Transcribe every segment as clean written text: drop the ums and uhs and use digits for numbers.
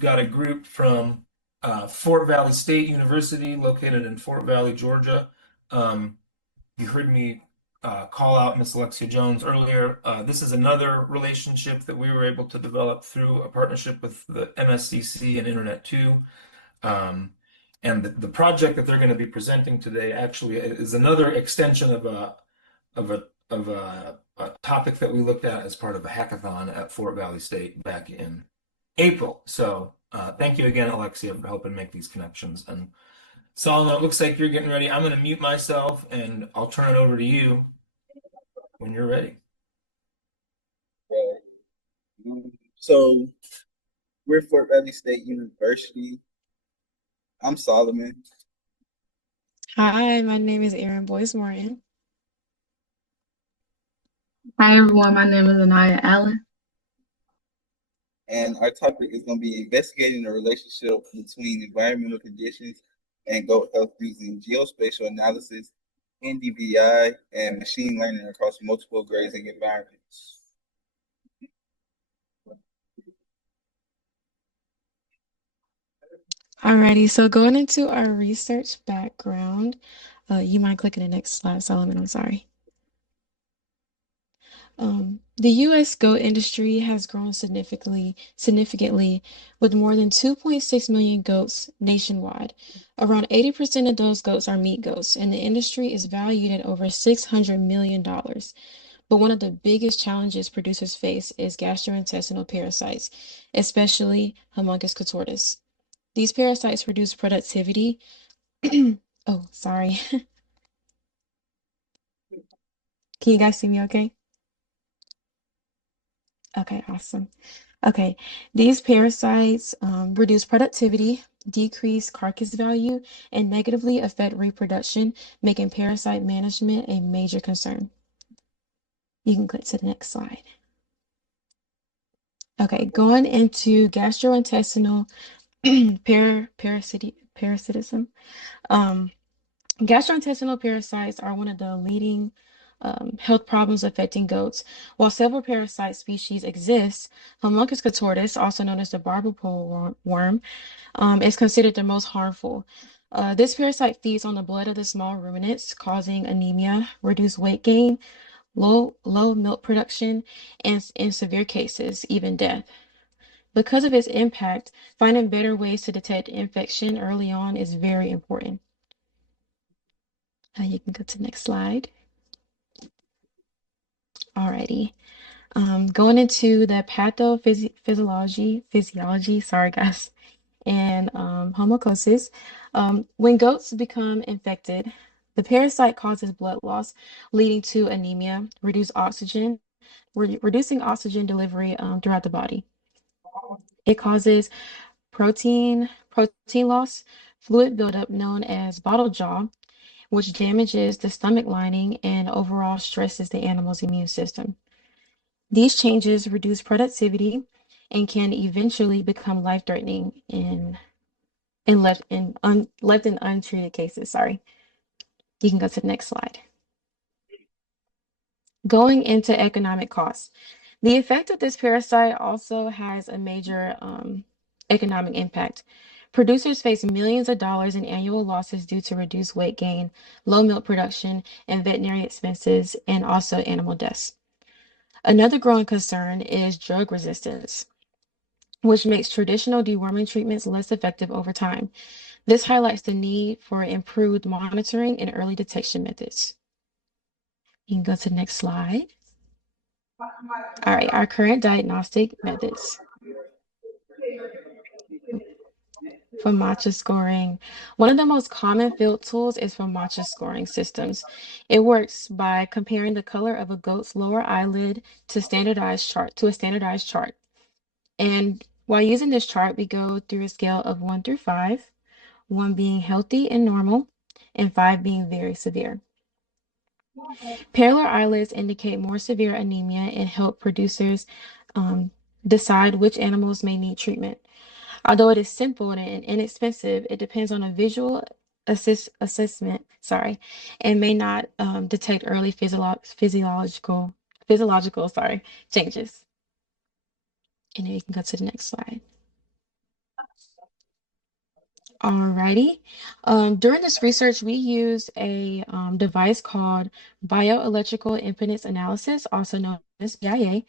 we've got a group from Fort Valley State University, located in Fort Valley, Georgia. You heard me call out Miss Alexia Jones earlier. This is another relationship that we were able to develop through a partnership with the MSCC and Internet 2. And the project that they're going to be presenting today actually is another extension of a topic that we looked at as part of a hackathon at Fort Valley State back in April. So thank you again, Alexia, for helping make these connections. And Solomon, it looks like you're getting ready. I'm going to mute myself and I'll turn it over to you when you're ready. So we're Fort Valley State University. I'm Solomon. Hi, my name is Erin Boyce Morton. Hi everyone, my name is Anaya Allen. And our topic is going to be investigating the relationship between environmental conditions and goat health using geospatial analysis, NDVI, and machine learning across multiple grazing environments. Alrighty, so going into our research background, you mind clicking the next slide, Solomon? I'm sorry. The U.S. goat industry has grown significantly with more than 2.6 million goats nationwide. Around 80% of those goats are meat goats, and the industry is valued at over $600 million. But one of the biggest challenges producers face is gastrointestinal parasites, especially Homunculus contortus. These parasites reduce productivity. Oh, sorry. Can you guys see me okay? Okay, awesome. Okay, these parasites reduce productivity, decrease carcass value, and negatively affect reproduction, making parasite management a major concern. You can click to the next slide. Okay, going into gastrointestinal parasitism. Gastrointestinal parasites are one of the leading health problems affecting goats. While several parasite species exist, Homunculus contortus, also known as the barber pole worm, is considered the most harmful. This parasite feeds on the blood of the small ruminants, causing anemia, reduced weight gain, low milk production, and in severe cases, even death. Because of its impact, finding better ways to detect infection early on is very important. You can go to the next slide. Alrighty. Going into the physiology, sorry guys, and homocosis. When goats become infected, the parasite causes blood loss, leading to anemia, reducing oxygen delivery throughout the body. It causes protein loss, fluid buildup known as bottle jaw, which damages the stomach lining and overall stresses the animal's immune system. These changes reduce productivity and can eventually become life-threatening left in untreated cases. Sorry. You can go to the next slide. Going into economic costs. The effect of this parasite also has a major economic impact. Producers face millions of dollars in annual losses due to reduced weight gain, low milk production, and veterinary expenses, and also animal deaths. Another growing concern is drug resistance, which makes traditional deworming treatments less effective over time. This highlights the need for improved monitoring and early detection methods. You can go to the next slide. All right, our current diagnostic methods. FAMACHA scoring. One of the most common field tools is FAMACHA scoring systems. It works by comparing the color of a goat's lower eyelid to a standardized chart. And while using this chart, we go through a scale of 1 through 5, 1 being healthy and normal, and 5 being very severe. Paler eyelids indicate more severe anemia and help producers decide which animals may need treatment. Although it is simple and inexpensive, it depends on a visual assessment, and may not detect early physiological changes. And then you can go to the next slide. Alrighty. During this research, we used a device called bioelectrical impedance analysis, also known as BIA.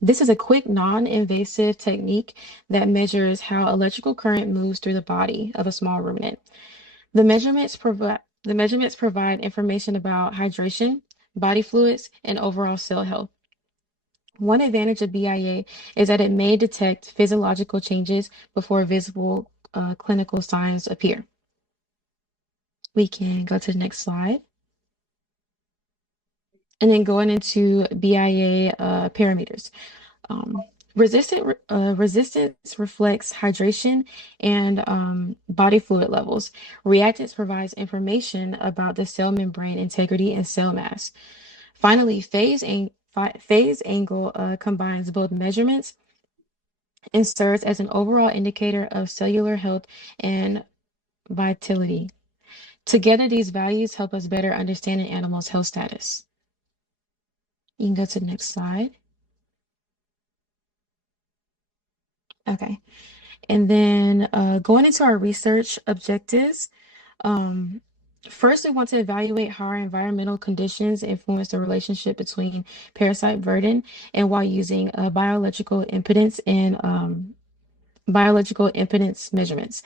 This is a quick, non-invasive technique that measures how electrical current moves through the body of a small ruminant. The measurements provide information about hydration, body fluids, and overall cell health. One advantage of BIA is that it may detect physiological changes before visible clinical signs appear. We can go to the next slide. And then going into BIA parameters. Um, resistance reflects hydration and body fluid levels. Reactance provides information about the cell membrane integrity and cell mass. Finally, phase angle combines both measurements and serves as an overall indicator of cellular health and vitality. Together, these values help us better understand an animal's health status. You can go to the next slide. Okay. And then going into our research objectives, um, first we want to evaluate how our environmental conditions influence the relationship between parasite burden and while using biological impedance measurements.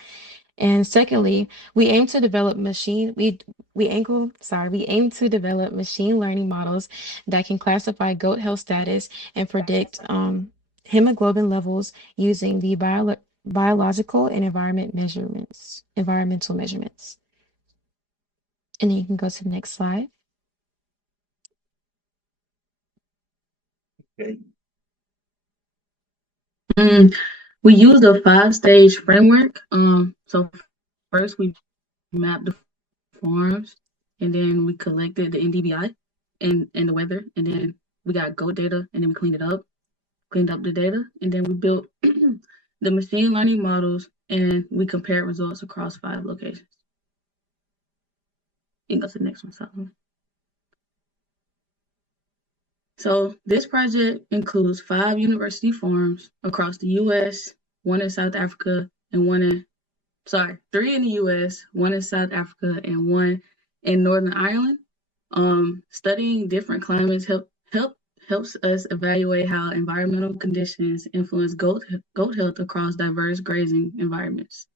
And secondly, we aim to develop we aim to develop machine learning models that can classify goat health status and predict hemoglobin levels using the biological and environmental measurements. And then you can go to the next slide. Okay. We used a 5-stage framework. So first we mapped the farms, and then we collected the NDVI and the weather, and then we got goat data, and then we cleaned up the data, and then we built the machine learning models, and we compared results across 5 locations. You can go to the next one, Solomon. So this project includes 5 university farms across the U.S., 1 in South Africa, and 3 in the U.S., 1 in South Africa, and 1 in Northern Ireland. Studying different climates helps us evaluate how environmental conditions influence goat health across diverse grazing environments.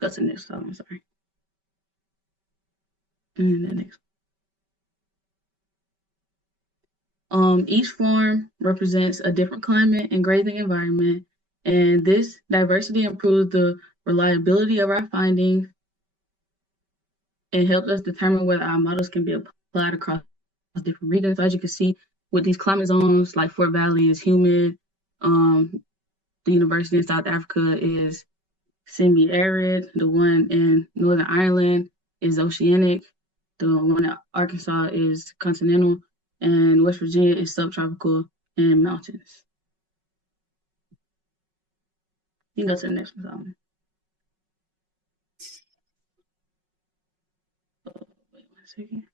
That's the next slide, I'm sorry. And the next. Each farm represents a different climate and grazing environment, and this diversity improves the reliability of our findings and helps us determine whether our models can be applied across different regions. As you can see, with these climate zones, like Fort Valley is humid, the university in South Africa is semi-arid, the one in Northern Ireland is oceanic, the one in Arkansas is continental, and West Virginia is subtropical and mountains. You can go to the next one. Wait 1 second.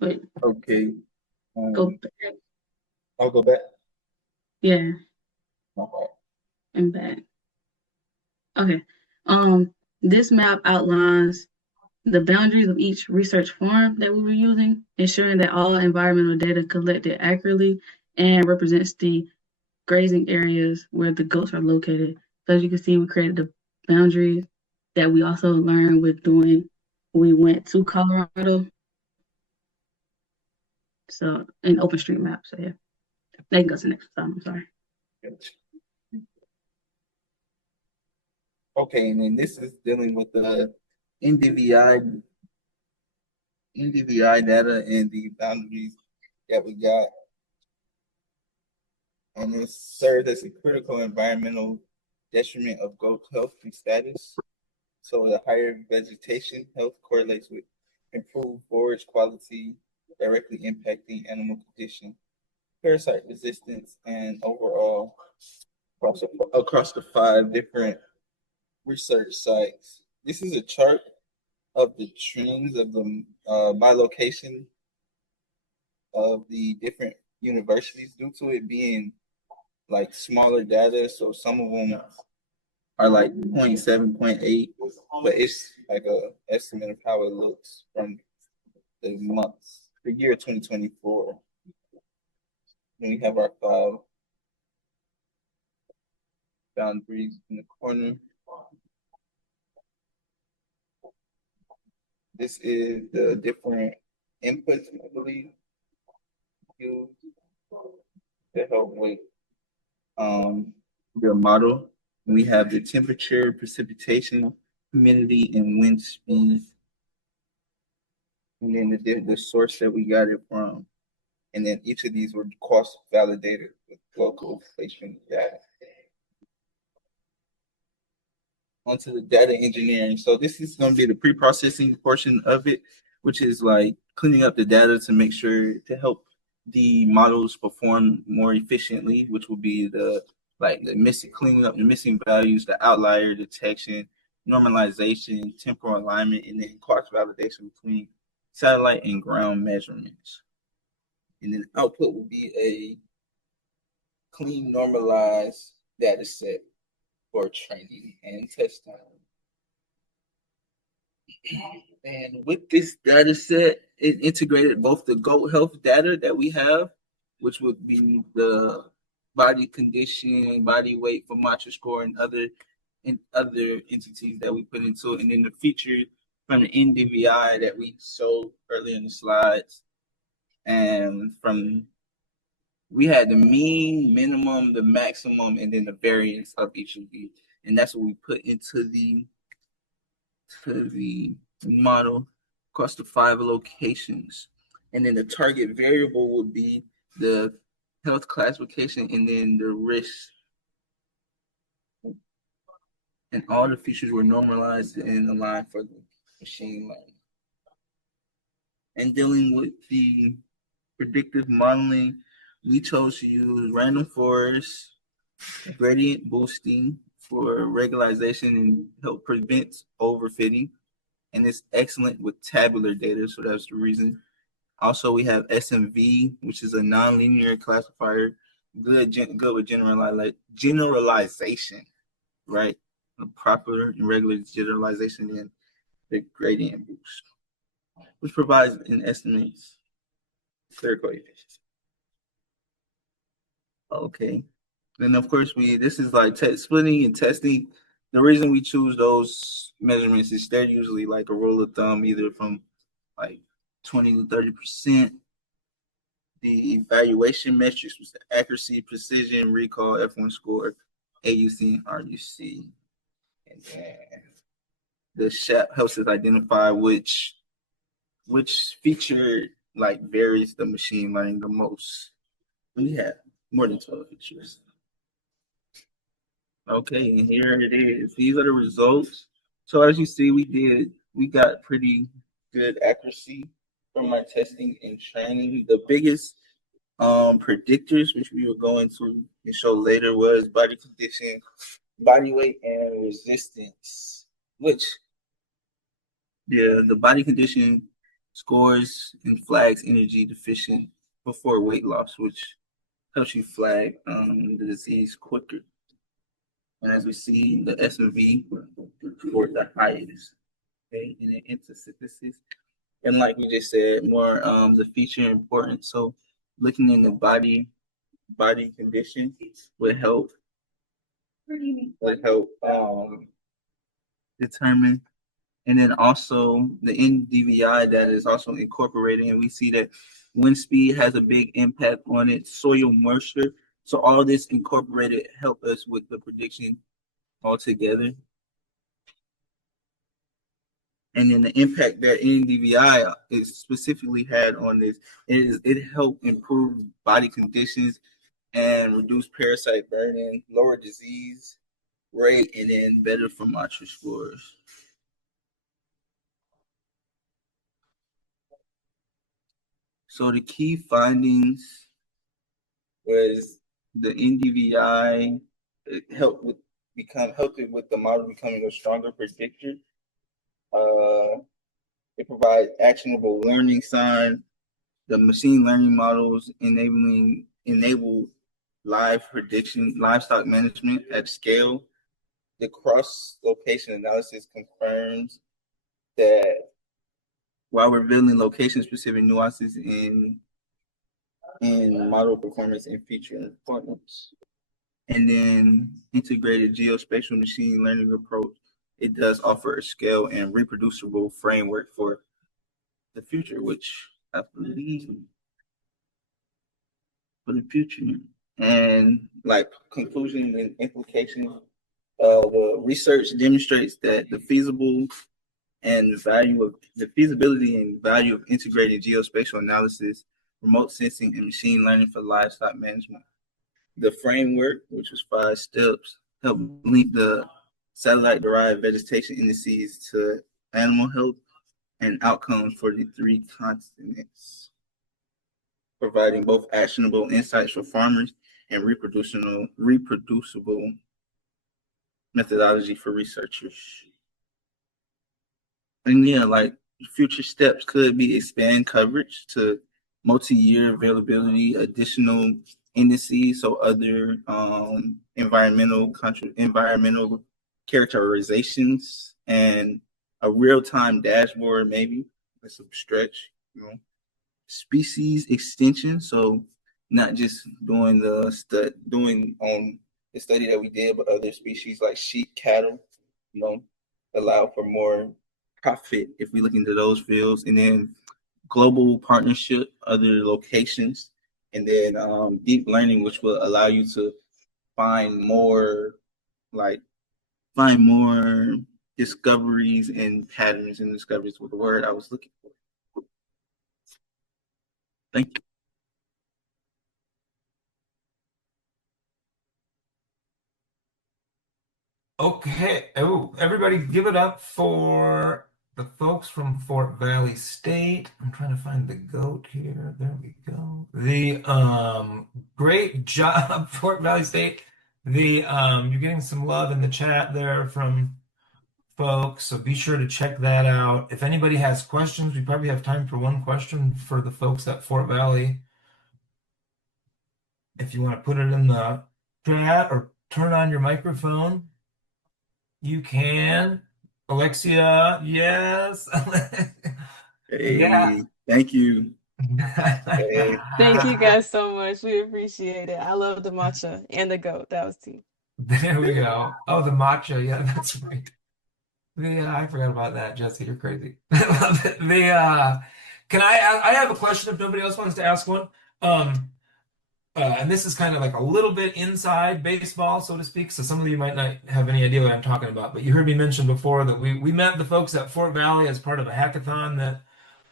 Wait, Okay. go back. I'll go back. Yeah, Okay. and back. Okay. This map outlines the boundaries of each research farm that we were using, ensuring that all environmental data collected accurately and represents the grazing areas where the goats are located. So as you can see, we created the boundaries that we also learned with doing when we went to Colorado. So in OpenStreetMap. So yeah, they can go to the next slide. I'm sorry. Okay, and then this is dealing with the NDVI data and the boundaries that we got. And it serves as a critical environmental detriment of goat health and status. So the higher vegetation health correlates with improved forage quality, directly impacting animal condition, parasite resistance, and overall across the 5 different research sites. This is a chart of the trends of the by location of the different universities due to it being like smaller data. So some of them are like 0.7, 0.8, but it's like a estimate of how it looks from the year 2024. Then we have our five boundaries in the corner. This is the different inputs, I believe, used to help with the model. We have the temperature, precipitation, humidity, and wind speed. And then the source that we got it from. And then each of these were cost validated with local inflation data. Onto the data engineering. So this is going to be the pre-processing portion of it, which is like cleaning up the data to make sure to help the models perform more efficiently, which will be cleaning up the missing values, the outlier detection, normalization, temporal alignment, and then cost validation between satellite and ground measurements. And then output will be a clean, normalized data set for training and testing. And with this data set, it integrated both the goat health data that we have, which would be the body condition, body weight for macho score, and other entities that we put into it, and then the feature from the NDVI that we showed earlier in the slides. And we had the mean, minimum, the maximum, and then the variance of each of these. And that's what we put into the model across the 5 locations. And then the target variable would be the health classification and then the risk. And all the features were normalized and aligned for the machine learning. And dealing with the predictive modeling, we chose to use random forest, gradient boosting for regularization and help prevent overfitting. And it's excellent with tabular data, so that's the reason. Also, we have SMV, which is a nonlinear classifier, good with generalization, right? A proper and regular generalization in the gradient boost, which provides an estimate clear coefficients. Okay. Then of course this is like splitting and testing. The reason we choose those measurements is they're usually like a rule of thumb, either from like 20 to 30%. The evaluation metrics was the accuracy, precision, recall, F1 score, AUC, and RUC. And then the SHAP helps us identify which feature like varies the machine learning the most. We have more than 12 features. Okay, and here it is. These are the results. So as you see, we got pretty good accuracy from our testing and training. The biggest predictors, which we will go into and show later, was body condition, body weight, and resistance. The body condition scores and flags energy deficient before weight loss, which helps you flag the disease quicker. And as we see, the SMV for the highest, okay, and then into synthesis. And like we just said, more the feature important. So looking in the body condition would help determine. And then also the NDVI that is also incorporated, and we see that wind speed has a big impact on it, soil moisture. So all of this incorporated help us with the prediction altogether. And then the impact that NDVI is specifically had on this is it helped improve body conditions and reduce parasite burden, lower disease rate, and then better for macho scores. So the key findings was the NDVI helped with the model becoming a stronger predictor. It provides actionable learning sign. The machine learning models enable livestock management at scale. The cross location analysis confirms that while revealing location specific nuances in model performance and feature importance. And then integrated geospatial machine learning approach, it does offer a scale and reproducible framework for the future, which I believe for the future. And like conclusion and implication, the research demonstrates that the feasibility and value of integrating geospatial analysis, remote sensing, and machine learning for livestock management. The framework, which was 5 steps, helped link the satellite-derived vegetation indices to animal health and outcomes for the 3 continents, providing both actionable insights for farmers and reproducible methodology for researchers. And yeah, like future steps could be expand coverage to multi-year availability, additional indices, so other environmental characterizations, and a real-time dashboard. Maybe that's a stretch, you know. Species extension, so not just doing the study that we did, but other species like sheep, cattle, you know, allow for more profit if we look into those fields. And then global partnership, other locations, and then deep learning, which will allow you to find more discoveries and patterns and discoveries with the word I was looking for. Thank you. Okay. Oh, everybody give it up for the folks from Fort Valley State. I'm trying to find the goat here. There we go. The great job, Fort Valley State. You're getting some love in the chat there from folks, so be sure to check that out. If anybody has questions, we probably have time for one question for the folks at Fort Valley. If you want to put it in the chat or turn on your microphone, you can. Alexia, yes. Hey, Yeah. thank you. Hey. Thank you guys so much. We appreciate it. I love the matcha and the goat. That was tea. There we go. Oh, the matcha. Yeah, that's right. I forgot about that, Jesse. You're crazy. I love it. Can I have a question if nobody else wants to ask one? And this is kind of like a little bit inside baseball, so to speak. So some of you might not have any idea what I'm talking about, but you heard me mention before that we met the folks at Fort Valley as part of a hackathon that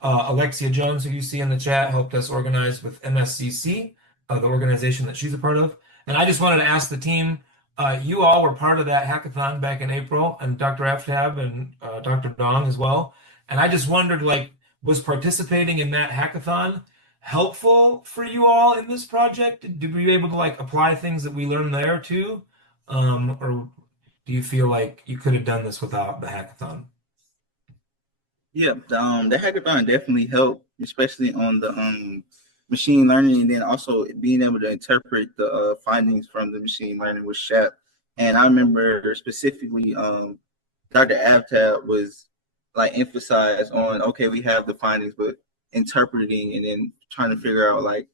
Alexia Jones, who you see in the chat, helped us organize with MSCC, the organization that she's a part of. And I just wanted to ask the team, you all were part of that hackathon back in April, and Dr. Aftab and Dr. Dong as well. And I just wondered, like, was participating in that hackathon helpful for you all in this project? Did we be able to like apply things that we learned there too? Or do you feel like you could have done this without the hackathon? Yeah, the hackathon definitely helped, especially on the machine learning, and then also being able to interpret the findings from the machine learning with SHAP. And I remember specifically Dr. Aftab was like emphasized on, okay, we have the findings, but interpreting and then trying to figure out like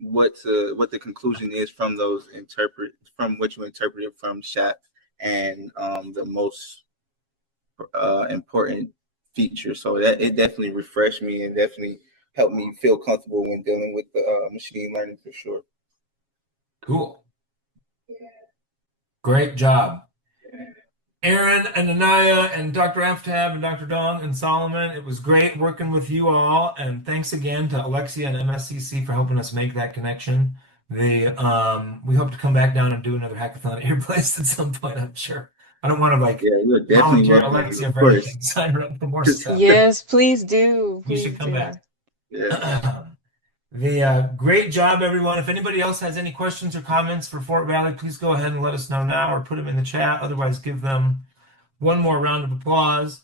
what the conclusion is from those from what you interpreted from SHAP, and the most important feature. So that it definitely refreshed me and definitely helped me feel comfortable when dealing with the machine learning for sure. Cool. Great job. Aaron and Anaya and Dr. Aftab and Dr. Dong and Solomon, it was great working with you all. And thanks again to Alexia and MSCC for helping us make that connection. We hope to come back down and do another hackathon at your place at some point, I'm sure. I don't want to like volunteer Alexia for anything. Sign her up for more stuff. Yes, please do. You should come back. Yeah. Great job, everyone. If anybody else has any questions or comments for Fort Valley, please go ahead and let us know now or put them in the chat. Otherwise, give them one more round of applause.